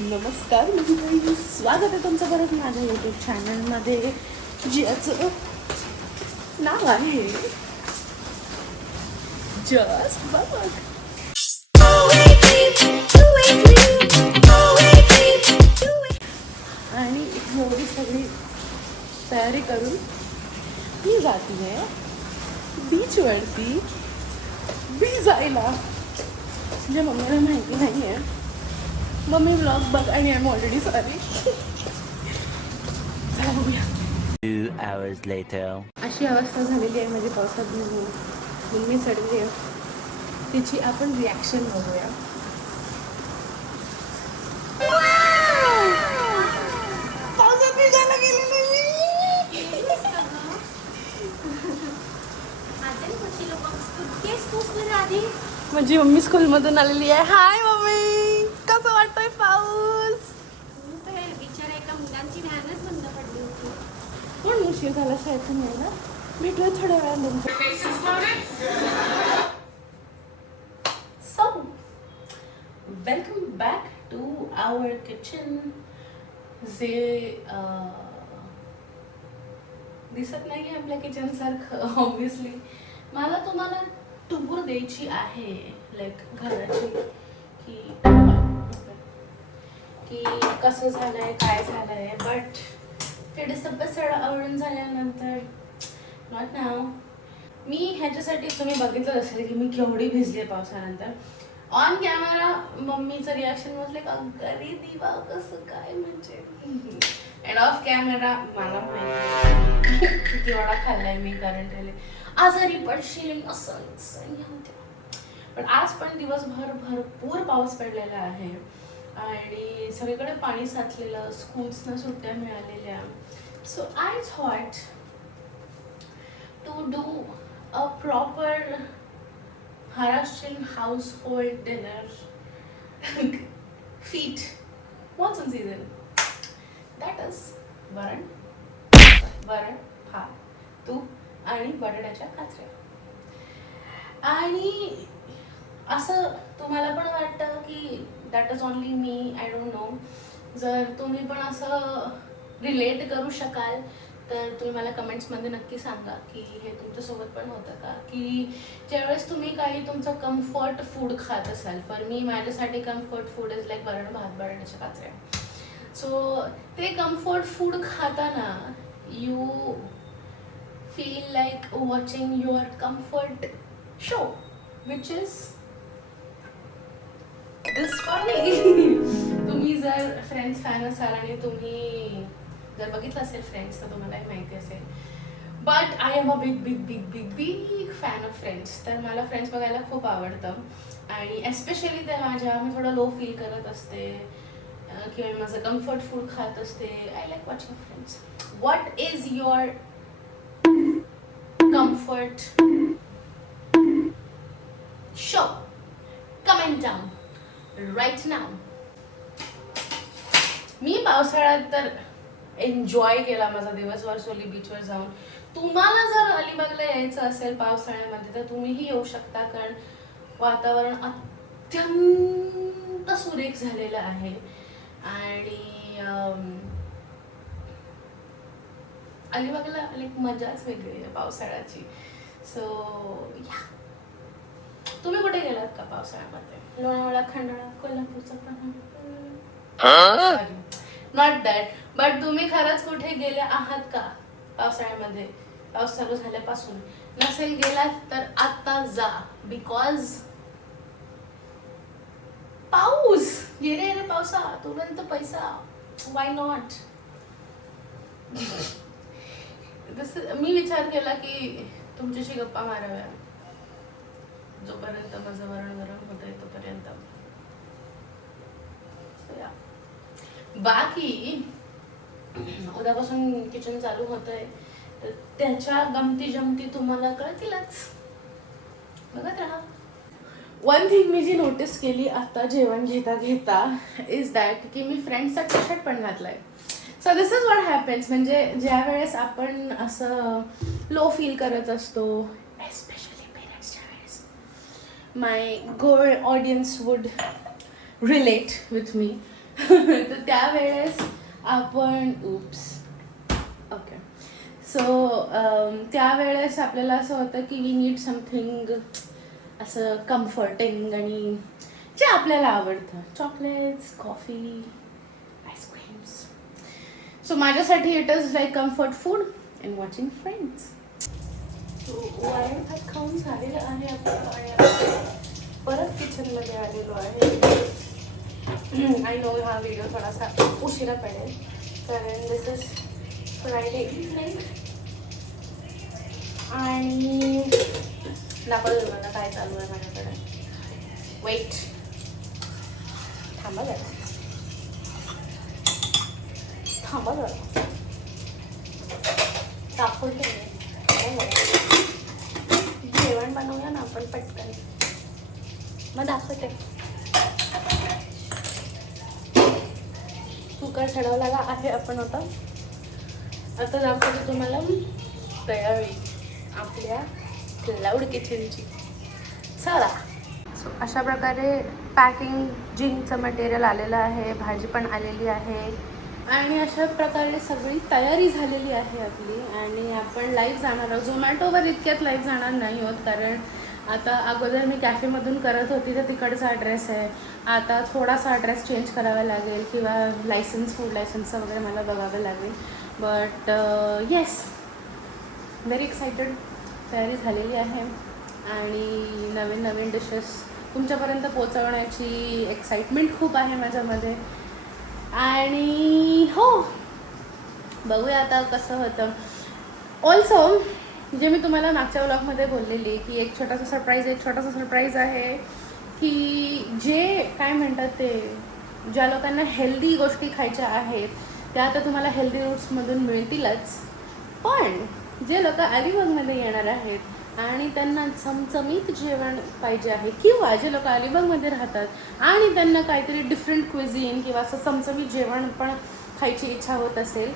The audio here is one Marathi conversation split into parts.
नमस्कार मंडळी, स्वागत आहे तुमचं परत माझ्या यूट्यूब चॅनलमध्ये, ज्याचं नाव आहे जस्ट बघ. आणि एवढी सगळी तयारी करून मी जाती आहे बीचवरती भिजायला. म्हणजे मम्मीला माहिती नाही आहे, मम्मी ब्लॉग बघ आणि आय एम ऑलरेडी सॉरी. जाऊया. 2 hours later. अशी अवस्था झालेली आहे माझी पावसात भिजून, मम्मी चढली आहे, तिची आपण रिॲक्शन बघूया. पावसात भिजायला गेलेली मी. माझी मम्मी स्कूलमधून आलेली आहे. हाय मम्मी, कसं वाटतोय पाऊस? बिचारा एका मुलांची व्हॅनच बंद पडली होती. पण उशीर झाला शाळेतून यायला. भेटूया थोड्या वेळानंतर. So welcome back to our kitchen. जे दिसत नाही आपल्या किचन सारखं ऑब्विसली. मला तुम्हाला टूर द्यायची आहे लाईक घराची, की कसं झालंय काय झालंय. बट ते सगळं सगळं आवडून झाल्यानंतर नॉट नाव. मी ह्याच्यासाठी तुम्ही बघितलं असेल की मी केवढी भिजले पावसानंतर. ऑन कॅमेरा मम्मीचं रिॲक्शन म्हटलं का घरी दिवा कसं काय म्हणजे. अँड ऑफ कॅमेरा मला माहिती किती वडा खाल्लाय मी, कारण त्याला आजारी पडशील असं पण आज पण दिवसभर भरपूर पाऊस पडलेला आहे आणि सगळीकडे पाणी साचलेलं, स्कूल्सना सुट्ट्या मिळालेल्या. So I thought to do a proper Maharashtrian household dinner feat monsoon season. That is varan bhat, तूप आणि बटाट्याच्या काचऱ्या. आणि असं तुम्हाला पण वाटतं की that is only me, I don't know. जर तुम्ही पण असं रिलेट करू शकाल तर तुम्ही मला कमेंट्समध्ये नक्की सांगा की हे तुमच्यासोबत पण होतं का, की ज्यावेळेस तुम्ही काही तुमचं कम्फर्ट फूड खात असाल. फॉर मी, माझ्यासाठी कम्फर्ट फूड इज लाईक वरण भात बटाट्याच्या काचऱ्या. सो ते कम्फर्ट फूड खाताना you feel like watching your comfort show, which is this for me. तुम्ही जर फ्रेंड्स फॅन असाल आणि तुम्ही जर बघितलं असेल फ्रेंड्स तर तुम्हालाही माहिती असेल. But I am a big big big big big fan of friends. तर मला फ्रेंड्स बघायला खूप आवडतं आणि एस्पेशली तेव्हा जेव्हा मी थोडं लो फील करत असते किंवा मी माझं कम्फर्ट फूड खात असते. I like watching friends. What is your comfort show? Comment down right now. मी पावसाळ्यात तर एन्जॉय केला माझा दिवसभर सोली बीचवर जाऊन. तुम्हाला जर अलिबागला यायचं असेल पावसाळ्यामध्ये तर तुम्हीही येऊ शकता, कारण वातावरण अत्यंत सुरेख झालेलं आहे आणि अलिबागला एक मजाच वेगळी आहे पावसाळ्याची. सो या, तुम्ही कुठे गेलात का पावसाळ्यामध्ये? लोणावळा, खंडाळा, कोल्हापूरचा पण नॉट दॅट, बट तुम्ही खरंच कुठे गेले आहात का पावसाळ्यामध्ये? पाऊस चालू झाल्यापासून नसेल गेलात तर आता जा, बिकॉज पाऊस गेले रे पावसा, तुला पैसा, वाय नॉट. मी विचार केला की तुमच्याशी गप्पा माराव्या जोपर्यंत माझं वरण गरम होत आहे तोपर्यंत. बाकी उद्यापासून किचन चालू होत आहे तर त्याच्या गमती जमती तुम्हाला कळतीलच, बघत राहा. वन थिंग मी जी नोटीस केली आता जेवण घेता घेता इज दॅट की मी फ्रेंड्सचा टी शर्ट पण घातलाय. So this is what happens. म्हणजे ज्या वेळेस आपण असं लो फील करत असतो, एस्पेशली पेरेंट्सच्या वेळेस, my girl audience would relate with me. तर त्यावेळेस आपण ओके सो त्यावेळेस आपल्याला असं होतं की वी नीड समथिंग असं कम्फर्टिंग आणि जे आपल्याला आवडतं, चॉकलेट्स, कॉफी, आईस्क्रीम्स. सो माझ्यासाठी it is like comfort food and watching friends. वरण भात खाऊन झालेलं आहे आपण आणि आपण परत किचनमध्ये आलेलो आहे. आय नो हा व्हिडिओ थोडासा उशिरा पडेल कारण दिस इज फ्रायडे इव्हनिंग आणि दाखवलं तुम्हाला काय चालू आहे माझ्याकडे. वेट, थांबा जरा दाखवते जेवण बनवूया ना आपण पटकन, मग दाखवते. कुकर चढवलेला आहे आपण आता दाखवते तुम्हाला तयारी आपल्या क्लाउड किचनची. चला. सो अशा प्रकारे पॅकिंगचं मटेरियल आलेलं आहे, भाजी पण आलेली आहे आणि अशा प्रकारे सगळी तयारी झालेली आहे आपली आणि आपण लाईव्ह जाणार आहोत. झोमॅटोवर इतक्यात लाईव्ह जाणार नाही आहोत कारण आता अगोदर मी कॅफेमधून करत होती तर तिकडचा ॲड्रेस आहे. आता थोडासा ॲड्रेस चेंज करावा लागेल किंवा फूड लायसन्सचं वगैरे मला बघावं लागेल. But yes, very excited. तयारी झालेली आहे आणि नवीन नवीन डिशेस तुमच्यापर्यंत पोचवण्याची एक्साइटमेंट खूप आहे माझ्यामध्ये. आणि हो, बघूया आता कसं होतं. ऑल्सो जे मी तुम्हाला मागच्या व्लॉगमध्ये बोललेली की एक छोटासा सरप्राईज आहे की जे काय म्हणतात ते ज्या लोकांना हेल्दी गोष्टी खायच्या आहेत त्या आता तुम्हाला हेल्दी रूट्समधून मिळतीलच. पण जे लोक अलिबागमध्ये येणार आहेत आणि त्यांना चमचमीत जेवण पाहिजे आहे किंवा जे लोक अलिबागमध्ये राहतात आणि त्यांना काहीतरी डिफरंट क्विझिन किंवा असं चमचमीत जेवण पण खायची इच्छा होत असेल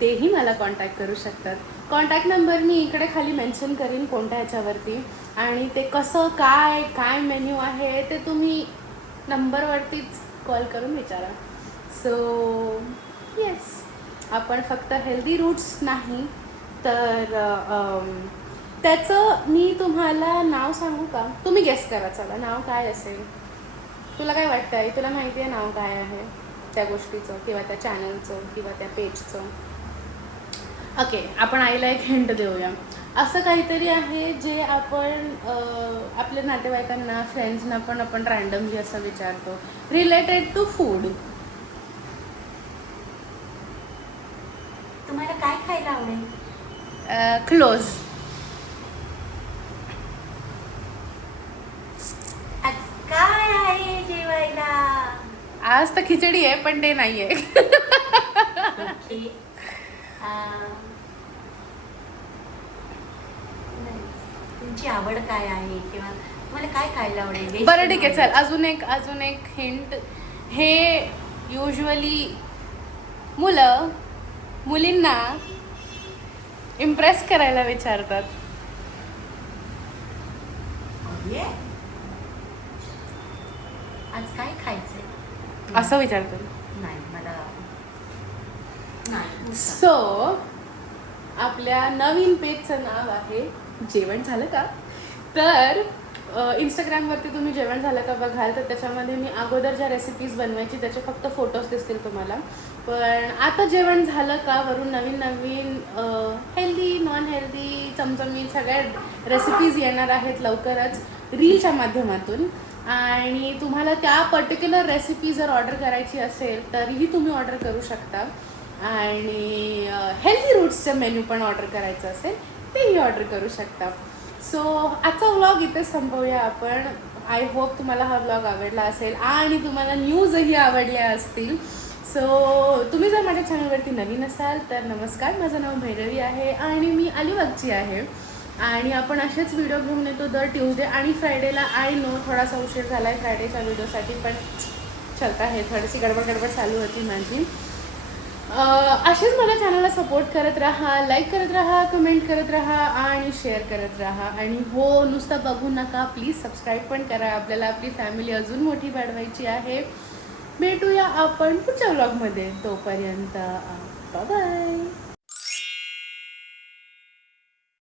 तेही मला कॉन्टॅक्ट करू शकतात. कॉन्टॅक्ट नंबर मी इकडे खाली मेन्शन करीन कोणत्या ह्याच्यावरती आणि ते कसं काय मेन्यू आहे ते तुम्ही नंबरवरतीच कॉल करून विचारा. सो येस, आपण फक्त हेल्दी रूट्स नाही तर त्याचं मी तुम्हाला नाव सांगू का? तुम्ही गेस करा. चला, नाव काय असेल? तुला काय वाटतं आहे? तुला माहिती आहे नाव काय आहे त्या गोष्टीचं किंवा त्या चॅनलचं किंवा त्या पेजचं? ओके, आपण आईला एक हिंट देऊया. असं काहीतरी आहे जे आपण आपल्या नातेवाईकांना, फ्रेंड्सना पण आपण रँडमली असं विचारतो रिलेटेड टू फूड. तुम्हाला काय खायला आवडेल? क्लोज. आज काय आहे जेवायला? आज तर खिचडी आहे पण ते नाही आहे. ओके. तुमची आवड काय आहे किंवा तुम्हाला काय खायला आवडेल? बरं ठीक आहे, चल अजून एक हिंट. हे युजली मुलींना इम्प्रेस करायला विचारतात. आज काय खायचंय असं विचारतात. नाही मला नाही. सो आपल्या नवीन पेजचं नाव आहे जेवण झालं का. तर इंस्टाग्रामवरती तुम्ही जेवण झालं का बघाल तर त्याच्यामध्ये मी अगोदर ज्या रेसिपीज बनवायची त्याचे फक्त फोटोज दिसतील तुम्हाला. पण आता जेवण झालं का वरून नवीन हेल्दी, नॉन हेल्दी, चमचमीत सगळ्या रेसिपीज येणार आहेत लवकरच रीलच्या माध्यमातून. आणि तुम्हाला त्या पर्टिक्युलर रेसिपी जर ऑर्डर करायची असेल तरीही तुम्ही ऑर्डर करू शकता. आणि हेल्दी रूट्सचं मेन्यू पण ऑर्डर करायचं असेल तेही ऑर्डर करू शकता. सो आजचा व्लॉग इथे संपवूया आपण. आय होप तुम्हाला हा व्लॉग आवडला असेल आणि तुम्हाला न्यूजही आवडल्या असतील. सो तुम्ही जर माझ्या चॅनलवरती नवीन असाल तर नमस्कार, माझं नाव भैरवी आहे आणि मी अलिबागची आहे. आणि आपण असेच व्हिडिओ घेऊन येतो दर ट्यूजडे आणि फ्रायडेला. आय नो थोडासा उशीर झाला आहे फ्रायडेच्या व्हिडिओसाठी पण चलता आहे, थोडीशी गडबड चालू होती माझी. असेच मला चॅनलला सपोर्ट करत राहा, लाईक करत राहा, कमेंट करत राहा आणि शेअर करत राहा. आणि हो, नुसतं बघू नका, प्लीज सबस्क्राईब पण करा. आपल्याला आपली फॅमिली अजून मोठी वाढवायची आहे. भेटूया आपण पुढच्या व्लॉगमध्ये. तोपर्यंत बाय.